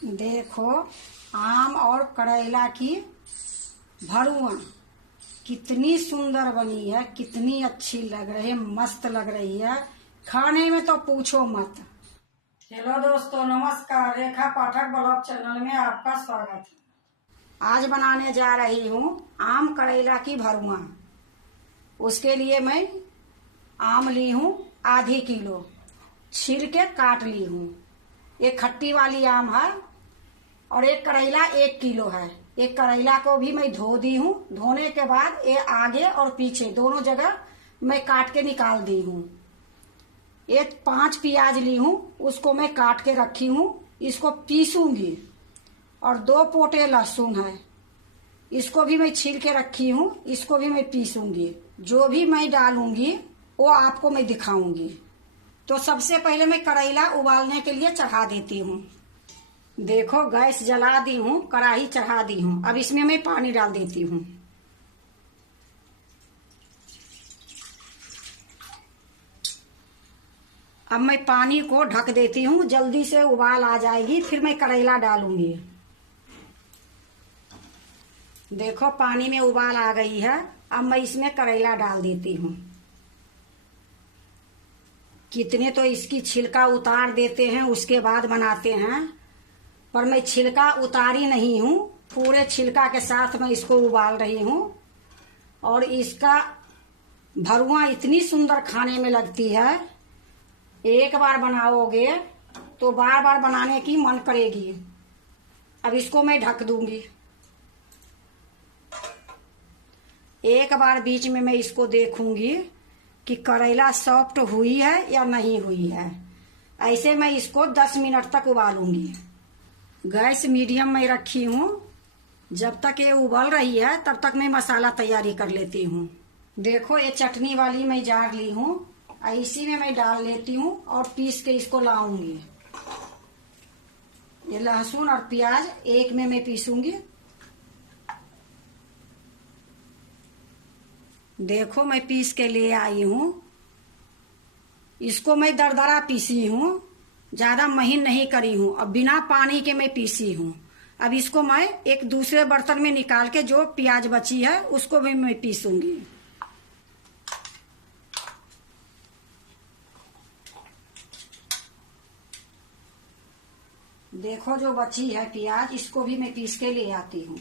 देखो, आम और करेला की भरुआ कितनी सुंदर बनी है, कितनी अच्छी लग रही है, मस्त लग रही है। खाने में तो पूछो मत। हेलो दोस्तों, नमस्कार। रेखा पाठक ब्लॉग चैनल में आपका स्वागत है। आज बनाने जा रही हूँ आम करेला की भरुआ। उसके लिए मैं आम ली हूँ आधी किलो, छील के काट ली हूँ। एक खट्टी वाली आम है और एक करेला 1 किलो है। एक करेला को भी मैं धो दी हूँ। धोने के बाद ये आगे और पीछे दोनों जगह मैं काट के निकाल दी हूँ। ये 5 प्याज ली हूँ, उसको मैं काट के रखी हूँ। इसको पीसूंगी। और 2 पोटे लहसुन है, इसको भी मैं छील के रखी हूँ। इसको भी मैं पीसूंगी। जो भी मैं डालूंगी वो आपको मैं दिखाऊंगी। तो सबसे पहले मैं करेला उबालने के लिए चढ़ा देती हूँ। देखो, गैस जला दी हूँ, कढ़ाई चढ़ा दी हूँ। अब इसमें मैं पानी डाल देती हूँ। अब मैं पानी को ढक देती हूँ, जल्दी से उबाल आ जाएगी, फिर मैं करेला डालूंगी। देखो, पानी में उबाल आ गई है। अब मैं इसमें करेला डाल देती हूँ। कितने तो इसकी छिलका उतार देते हैं, उसके बाद बनाते हैं, पर मैं छिलका उतारी नहीं हूँ। पूरे छिलका के साथ मैं इसको उबाल रही हूँ। और इसका भरुआ इतनी सुंदर खाने में लगती है, एक बार बनाओगे तो बार बार बनाने की मन करेगी। अब इसको मैं ढक दूंगी। एक बार बीच में मैं इसको देखूंगी कि करेला सॉफ्ट हुई है या नहीं हुई है। ऐसे मैं इसको 10 मिनट तक उबालूंगी। गैस मीडियम में रखी हूँ। जब तक ये उबल रही है तब तक मैं मसाला तैयारी कर लेती हूँ। देखो, ये चटनी वाली मैं जार ली हूँ, इसी में मैं डाल लेती हूँ और पीस के इसको लाऊंगी। ये लहसुन और प्याज एक में मैं पीसूंगी। देखो, मैं पीस के ले आई हूँ। इसको मैं दरदरा पीसी हूँ, ज्यादा महीन नहीं करी हूँ। अब बिना पानी के मैं पीसी हूँ। अब इसको मैं एक दूसरे बर्तन में निकाल के जो प्याज बची है उसको भी मैं पीसूंगी। देखो, जो बची है प्याज, इसको भी मैं पीस के ले आती हूँ।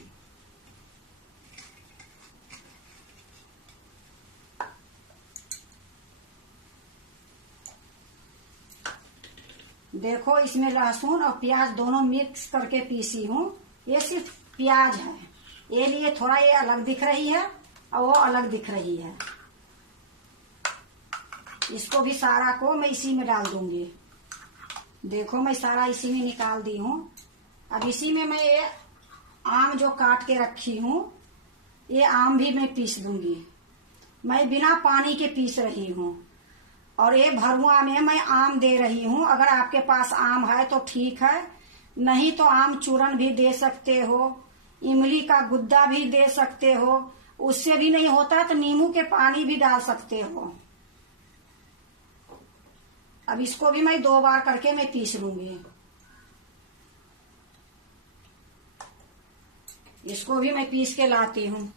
देखो, इसमें लहसुन और प्याज दोनों मिक्स करके पीसी हूँ। ये सिर्फ प्याज है, ये लिए थोड़ा ये अलग दिख रही है और वो अलग दिख रही है। इसको भी सारा को मैं इसी में डाल दूंगी। देखो, मैं सारा इसी में निकाल दी हूँ। अब इसी में मैं ये आम जो काट के रखी हूँ, ये आम भी मैं पीस दूंगी। मैं बिना पानी के पीस रही हूँ। और ये भरुआ में मैं आम दे रही हूँ। अगर आपके पास आम है तो ठीक है, नहीं तो आम चूरन भी दे सकते हो, इमली का गुद्दा भी दे सकते हो। उससे भी नहीं होता तो नींबू के पानी भी डाल सकते हो। अब इसको भी मैं 2 बार करके मैं पीस लूंगी। इसको भी मैं पीस के लाती हूँ।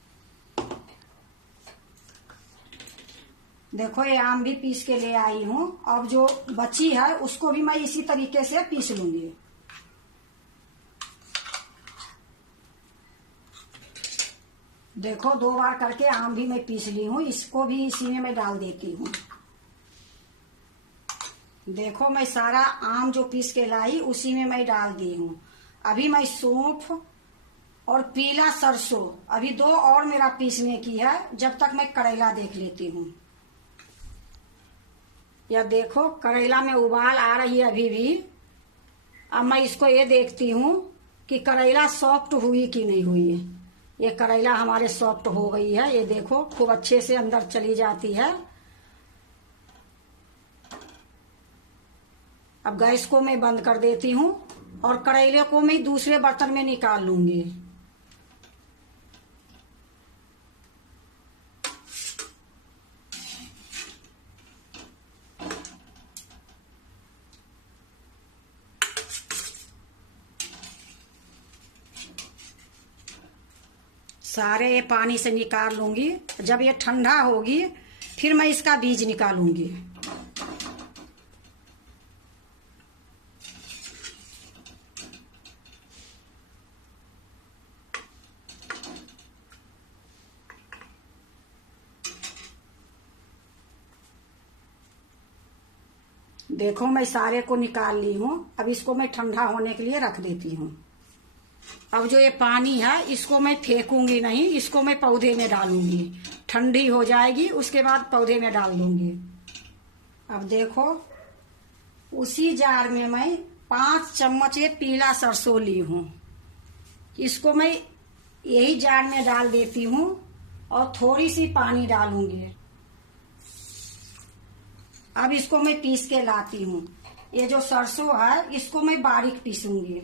देखो, ये आम भी पीस के ले आई हूँ। अब जो बची है उसको भी मैं इसी तरीके से पीस लूंगी। देखो, 2 बार करके आम भी मैं पीस ली हूँ। इसको भी इसी में मैं डाल देती हूँ। देखो, मैं सारा आम जो पीस के लाई उसी में मैं डाल दी हूँ। अभी मैं सौंफ और पीला सरसों, अभी 2 और मेरा पीसने की है। जब तक मैं करेला देख लेती हूँ। या देखो, करेला में उबाल आ रही है अभी भी। अब मैं इसको ये देखती हूँ कि करेला सॉफ्ट हुई कि नहीं हुई है। ये करेला हमारे सॉफ्ट हो गई है। ये देखो, खूब अच्छे से अंदर चली जाती है। अब गैस को मैं बंद कर देती हूँ और करेले को मैं दूसरे बर्तन में निकाल लूंगी। सारे ये पानी से निकाल लूंगी। जब ये ठंडा होगी फिर मैं इसका बीज निकालूंगी। देखो मैं सारे को निकाल ली हूँ। अब इसको मैं ठंडा होने के लिए रख देती हूँ। अब जो ये पानी है इसको मैं फेंकूंगी नहीं, इसको मैं पौधे में डालूंगी। ठंडी हो जाएगी उसके बाद पौधे में डाल दूंगी। अब देखो उसी जार में मैं 5 चम्मच ये पीला सरसों ली हूँ। इसको मैं यही जार में डाल देती हूँ और थोड़ी सी पानी डालूंगी। अब इसको मैं पीस के लाती हूँ। ये जो सरसों है इसको मैं बारीक पीसूंगी।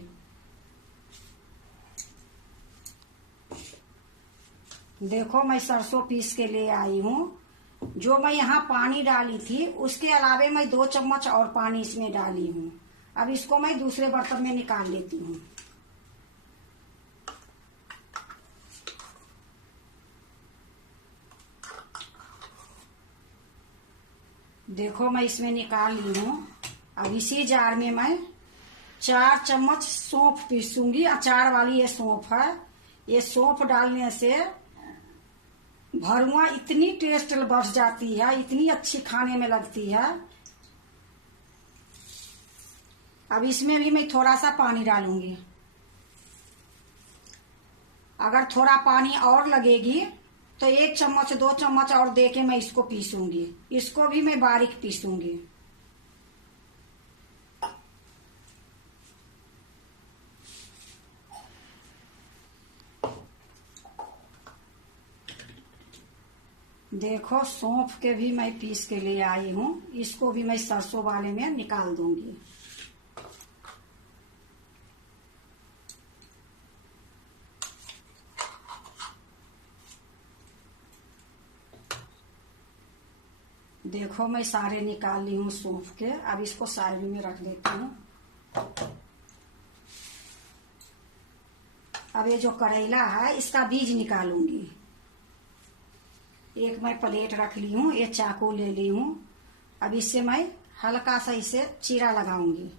देखो मैं सरसों पीस के ले आई हूँ। जो मैं यहाँ पानी डाली थी उसके अलावे मैं 2 चम्मच और पानी इसमें डाली हूँ। अब इसको मैं दूसरे बर्तन में निकाल लेती हूँ। देखो मैं इसमें निकाल ली हूँ। अब इसी जार में मैं 4 चम्मच सौंफ पीसूंगी। अचार वाली ये सौंफ है। ये सौंफ डालने से भरुआ इतनी टेस्ट बढ़ जाती है, इतनी अच्छी खाने में लगती है। अब इसमें भी मैं थोड़ा सा पानी डालूंगी। अगर थोड़ा पानी और लगेगी तो 1 चम्मच 2 चम्मच और देके मैं इसको पीसूंगी। इसको भी मैं बारीक पीसूंगी। देखो सौंफ के भी मैं पीस के ले आई हूँ। इसको भी मैं सरसों वाले में निकाल दूंगी। देखो मैं सारे निकाल ली हूँ सौंफ के। अब इसको साइड में रख देती हूँ। अब ये जो करेला है इसका बीज निकालूंगी। एक मैं प्लेट रख ली हूँ, ये चाकू ले ली हूँ। अब इससे मैं हल्का सा इसे चीरा लगाऊंगी।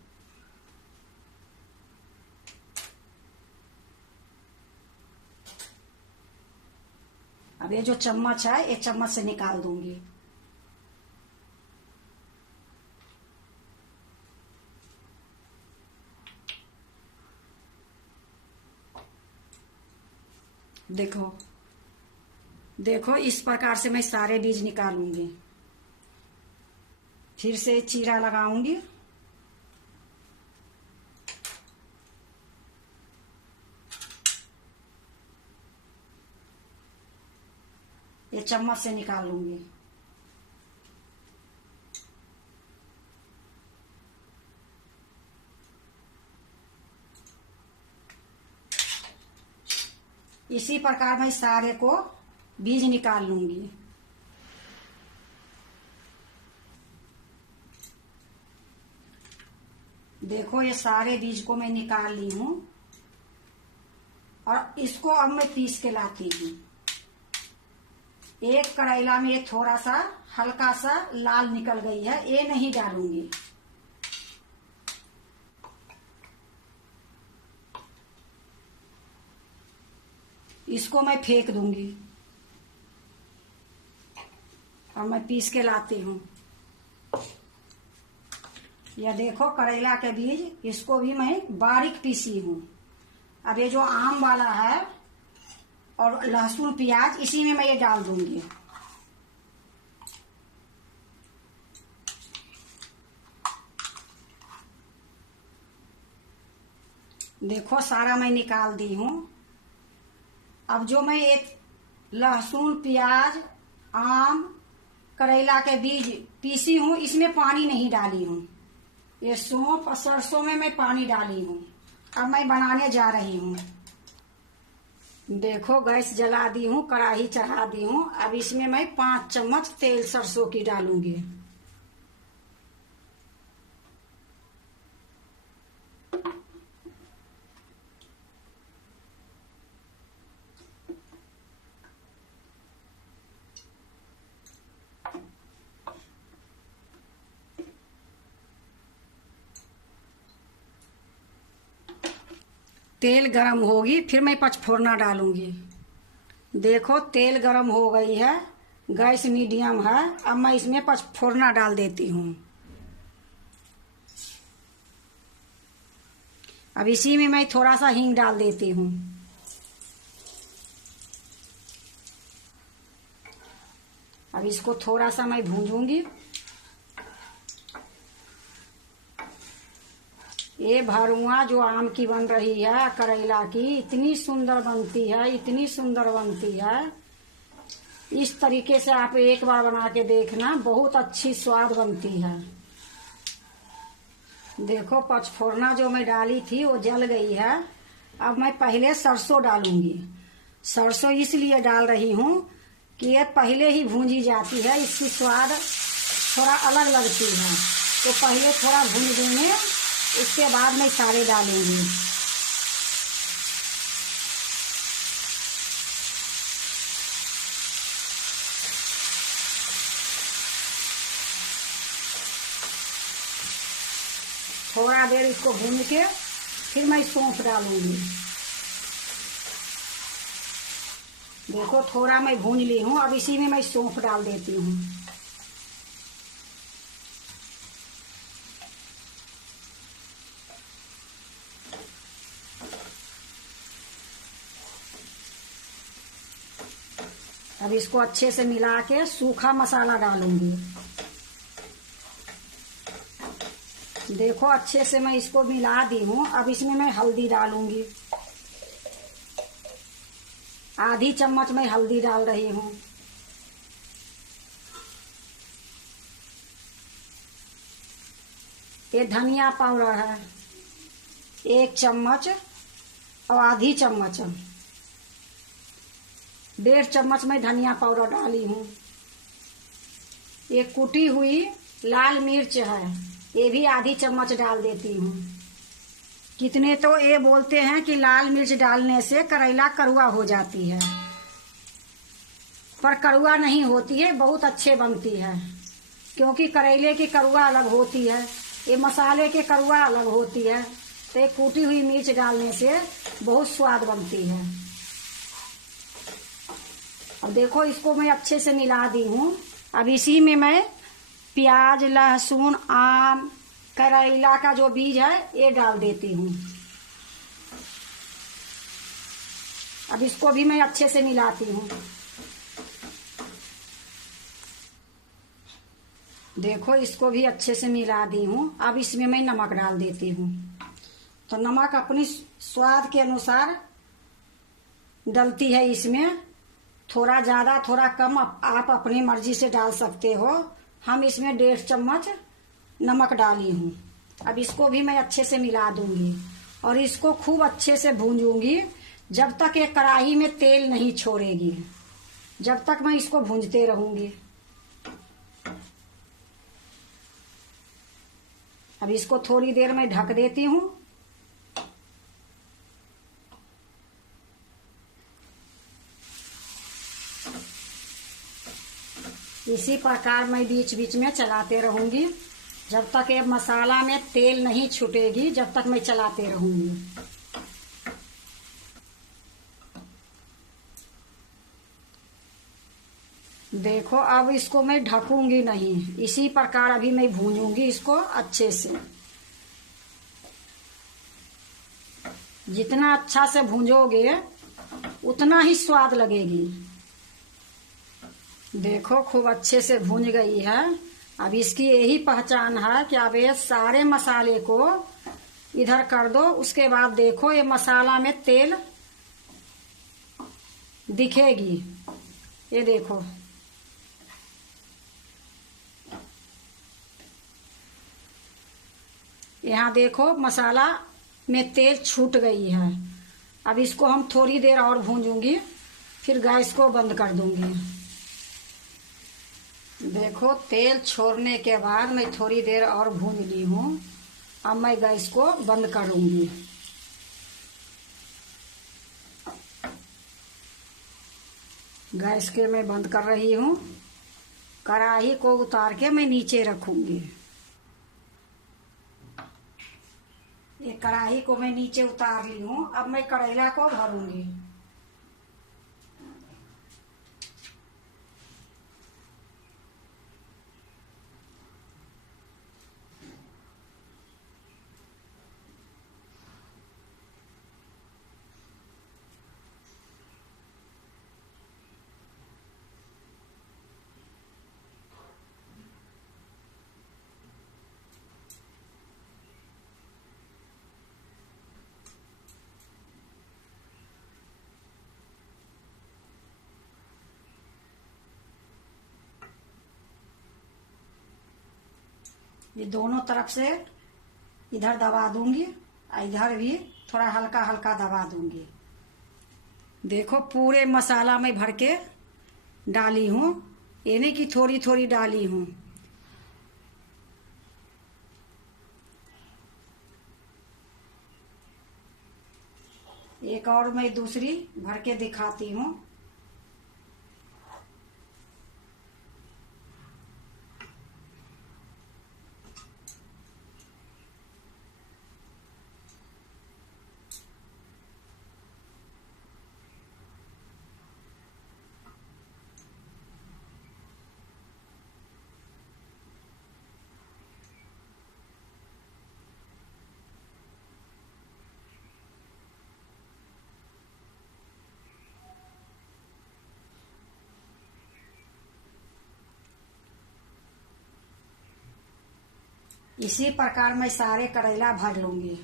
अब ये जो चम्मच है एक चम्मच से निकाल दूंगी। देखो देखो इस प्रकार से मैं सारे बीज निकालूंगी। फिर से चीरा लगाऊंगी। ये चम्मच से निकाल लूंगी। इसी प्रकार मैं सारे को बीज निकाल लूंगी। देखो ये सारे बीज को मैं निकाल ली हूं और इसको अब मैं पीस के लाती हूँ। एक करेला में थोड़ा सा हल्का सा लाल निकल गई है, ये नहीं डालूंगी। इसको मैं फेंक दूंगी और मैं पीस के लाती हूँ। यह देखो करेला के बीज, इसको भी मैं बारीक पीसी हूँ। अब ये जो आम वाला है और लहसुन प्याज इसी में मैं ये डाल दूंगी। देखो सारा मैं निकाल दी हूँ। अब जो मैं ये लहसुन प्याज आम करेला के बीज पीसी हूँ इसमें पानी नहीं डाली हूँ। ये सौंफ और सरसों में मैं पानी डाली हूँ। अब मैं बनाने जा रही हूँ। देखो गैस जला दी हूँ, कढ़ाई चढ़ा दी हूँ। अब इसमें मैं 5 चम्मच तेल सरसों की डालूंगी। तेल गरम होगी फिर मैं पचफोरना डालूंगी। देखो तेल गरम हो गई है, गैस मीडियम है। अब मैं इसमें पचफोरना डाल देती हूँ। अब इसी में मैं थोड़ा सा हींग डाल देती हूँ। अब इसको थोड़ा सा मैं भूंजूंगी। ये भरुआ जो आम की बन रही है, करेला की, इतनी सुंदर बनती है, इतनी सुंदर बनती है। इस तरीके से आप एक बार बना के देखना, बहुत अच्छी स्वाद बनती है। देखो पचफोरना जो मैं डाली थी वो जल गई है। अब मैं पहले सरसों डालूंगी। सरसों इसलिए डाल रही हूँ कि ये पहले ही भूंजी जाती है, इसकी स्वाद थोड़ा अलग लगती है। तो पहले थोड़ा भून देंगे, उसके बाद मैं सारे डालूंगी। थोड़ा देर इसको भून के फिर मैं सौंफ डालूंगी। देखो थोड़ा मैं भून ली हूँ। अब इसी में मैं सौंफ डाल देती हूँ। अब इसको अच्छे से मिला के सूखा मसाला डालूंगी। देखो अच्छे से मैं इसको मिला दी हूँ। अब इसमें मैं हल्दी डालूंगी। आधी चम्मच मैं हल्दी डाल रही हूँ। ये धनिया पाउडर है 1 चम्मच और आधी चम्मच, 1.5 चम्मच मैं धनिया पाउडर डाली हूँ। ये कुटी हुई लाल मिर्च है, ये भी आधी चम्मच डाल देती हूँ। कितने तो ये बोलते हैं कि लाल मिर्च डालने से करेला कड़वा हो जाती है, पर कड़वा नहीं होती है, बहुत अच्छे बनती है। क्योंकि करेले की कड़वा अलग होती है, ये मसाले के कड़वा अलग होती है। तो ये कूटी हुई मिर्च डालने से बहुत स्वाद बनती है। अब देखो इसको मैं अच्छे से मिला दी हूँ। अब इसी में मैं प्याज, लहसुन, आम, करेला का जो बीज है ये डाल देती हूँ। अब इसको भी मैं अच्छे से मिलाती हूँ। देखो इसको भी अच्छे से मिला दी हूँ। अब इसमें मैं नमक डाल देती हूँ। तो नमक अपनी स्वाद के अनुसार डलती है इसमें, थोड़ा ज़्यादा थोड़ा कम आप अपनी मर्जी से डाल सकते हो। हम इसमें 1.5 चम्मच नमक डाली हूँ। अब इसको भी मैं अच्छे से मिला दूंगी और इसको खूब अच्छे से भूंजूंगी जब तक ये कढ़ाई में तेल नहीं छोड़ेगी, जब तक मैं इसको भूंजते रहूंगी। अब इसको थोड़ी देर में ढक देती हूँ। इसी प्रकार मैं बीच बीच में चलाते रहूंगी जब तक ये मसाला में तेल नहीं छूटेगी, जब तक मैं चलाते रहूंगी। देखो अब इसको मैं ढकूंगी नहीं, इसी प्रकार अभी मैं भूनूंगी इसको अच्छे से। जितना अच्छा से भूंजोगे उतना ही स्वाद लगेगी। देखो खूब अच्छे से भूंज गई है। अब इसकी यही पहचान है कि अब ये सारे मसाले को इधर कर दो। उसके बाद देखो ये मसाला में तेल दिखेगी। ये देखो यहाँ देखो मसाला में तेल छूट गई है। अब इसको हम थोड़ी देर और भूंजूंगी, फिर गैस को बंद कर दूंगी। देखो तेल छोड़ने के बाद मैं थोड़ी देर और भून ली हूँ। अब मैं गैस को बंद करूंगी। गैस के मैं बंद कर रही हूँ। कढ़ाई को उतार के मैं नीचे रखूंगी। ये एक कढ़ाई को मैं नीचे उतार ली हूँ। अब मैं करेला को भरूंगी। ये दोनों तरफ से इधर दबा दूंगी और इधर भी थोड़ा हल्का हल्का दबा दूंगी। देखो पूरे मसाला में भर के डाली हूँ, ये नहीं कि थोड़ी थोड़ी डाली हूँ। एक और मैं दूसरी भर के दिखाती हूँ। इसी प्रकार मैं सारे करेला भर लूंगी।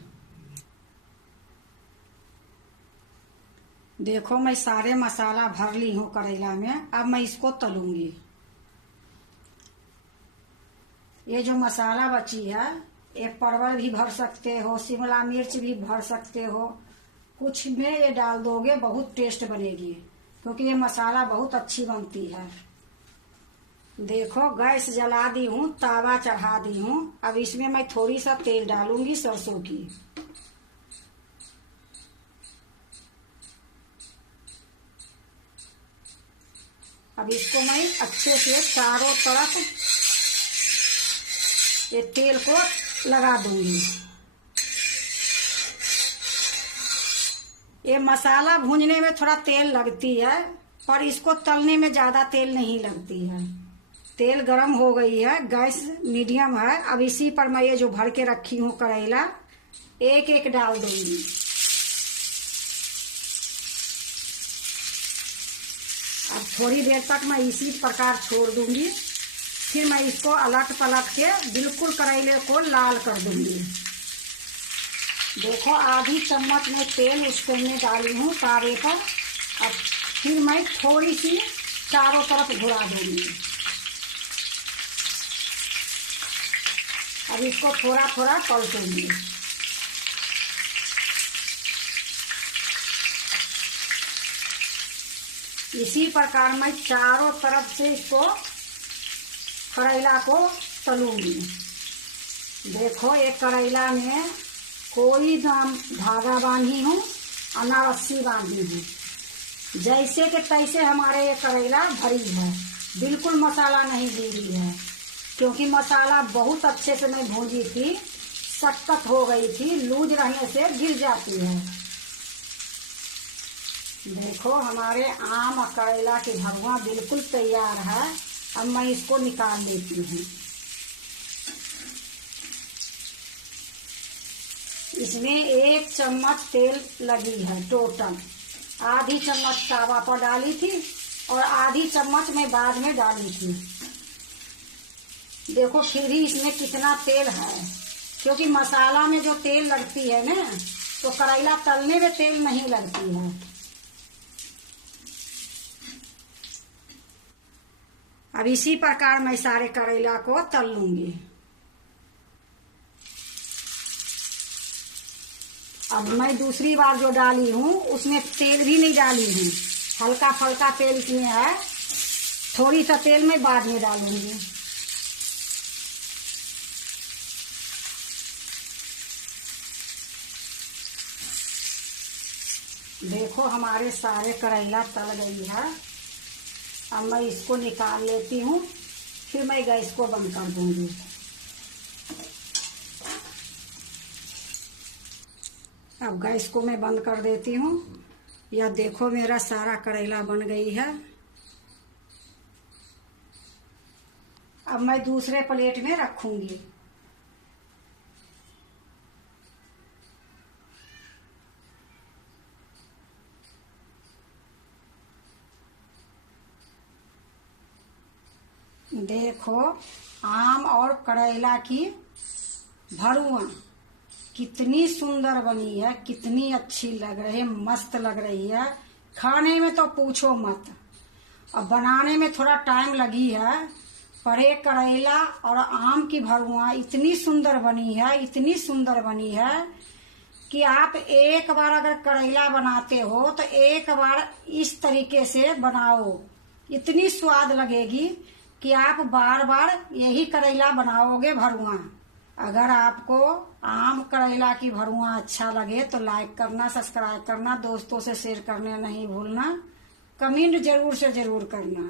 देखो मैं सारे मसाला भर ली हूँ करेला में। अब मैं इसको तलूंगी। ये जो मसाला बची है, एक परवल भी भर सकते हो, शिमला मिर्च भी भर सकते हो, कुछ में ये डाल दोगे बहुत टेस्ट बनेगी, क्योंकि ये मसाला बहुत अच्छी बनती है। देखो गैस जला दी हूँ, तावा चढ़ा दी हूँ। अब इसमें मैं थोड़ी सा तेल डालूंगी सरसों की। अब इसको मैं अच्छे से चारों तरफ ये तेल को लगा दूंगी। ये मसाला भूनने में थोड़ा तेल लगती है, पर इसको तलने में ज्यादा तेल नहीं लगती है। तेल गरम हो गई है, गैस मीडियम है। अब इसी पर मैं ये जो भर के रखी हूँ करेला एक एक डाल दूंगी। अब थोड़ी देर तक मैं इसी प्रकार छोड़ दूंगी। फिर मैं इसको अलट पलट के बिल्कुल करेले को लाल कर दूंगी। देखो आधी चम्मच में तेल उसके में डाली हूँ तावे पर। अब फिर मैं थोड़ी सी चारों तरफ घुरा दूंगी। अब इसको थोड़ा थोड़ा पलटूंगी। इसी प्रकार मैं चारों तरफ से इसको करेला को तलूंगी। देखो एक करेला में कोई ना धागा बांधी हूँ और ना रस्सी बांधी हूँ। जैसे के तैसे हमारे ये करेला भरी है, बिल्कुल मसाला नहीं गिरी है, क्योंकि मसाला बहुत अच्छे से मैं भूंजी थी। सख्त हो गई थी, लूज रहने से गिर जाती है। देखो हमारे आम और करेला की भरुआ बिल्कुल तैयार है। अब मैं इसको निकाल लेती हूँ। इसमें 1 चम्मच तेल लगी है टोटल। आधी चम्मच तावा पर डाली थी और आधी चम्मच मैं बाद में डाली थी। देखो फिर ही इसमें कितना तेल है, क्योंकि मसाला में जो तेल लगती है ना, तो करेला तलने में तेल नहीं लगती है। अब इसी प्रकार मैं सारे करेला को तल लूंगी। अब मैं दूसरी बार जो डाली हूँ उसमें तेल भी नहीं डाली हूँ, हल्का फल्का तेल इसमें है। थोड़ी सा तेल मैं बाद में डालूंगी। देखो हमारे सारे करेला तल गई है। अब मैं इसको निकाल लेती हूँ, फिर मैं गैस को बंद कर दूंगी। अब गैस को मैं बंद कर देती हूँ। यह देखो मेरा सारा करेला बन गई है। अब मैं दूसरे प्लेट में रखूंगी। देखो आम और करेला की भरुआ कितनी सुंदर बनी है, कितनी अच्छी लग रही है, मस्त लग रही है। खाने में तो पूछो मत। अब बनाने में थोड़ा टाइम लगी है, पर एक करेला और आम की भरुआ इतनी सुंदर बनी है, इतनी सुंदर बनी है कि आप एक बार अगर करेला बनाते हो तो एक बार इस तरीके से बनाओ, इतनी स्वाद लगेगी कि आप बार बार यही करेला बनाओगे भरुआ। अगर आपको आम करेला की भरुआ अच्छा लगे तो लाइक करना, सब्सक्राइब करना, दोस्तों से शेयर करना नहीं भूलना, कमेंट जरूर से जरूर करना।